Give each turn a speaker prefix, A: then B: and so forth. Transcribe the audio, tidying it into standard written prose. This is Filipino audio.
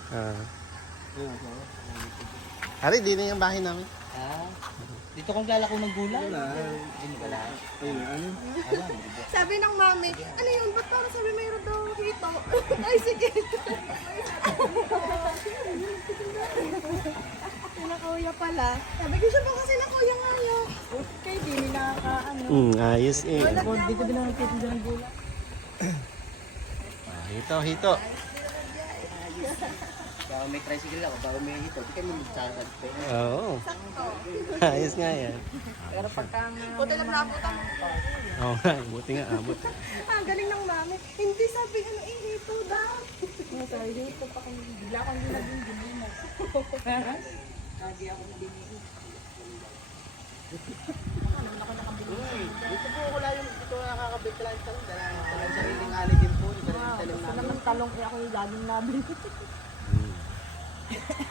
A: Ah. Ari, di na yung bahay namin.
B: Dito kong lalako ng gulay. Hindi wala.
C: Sabi ng mami, ano yun? Ba't parang sabi mayroon daw hito? Ay, sige. Sila kuya pala. Sabi ko siya pa kasi na kuya nga yun. Okay, di nila ano.
A: Ayos eh.
B: Dito din ang titinda ng gulay.
A: Hito, hito.
B: Bago may tricycle ako, bago may hito, di kami magsasagpe.
A: Oo. Ayos nga yan.
B: Pero pagka
C: Buti lang nabutan.
A: Oo nga, buti nga abot.
C: Ang galing ng mami. Hindi sabi ano, hito daw. Sorry, hito pa kami. Bigla akong ginaging gilina.
B: Lagi ako nabibili.
D: Dito po wala yung dito nakakabit lang sa talong. Dahil sariling ali din po. Sariling talong
C: Gusto
D: namin.
C: naman talong eh ako yung laging nabili.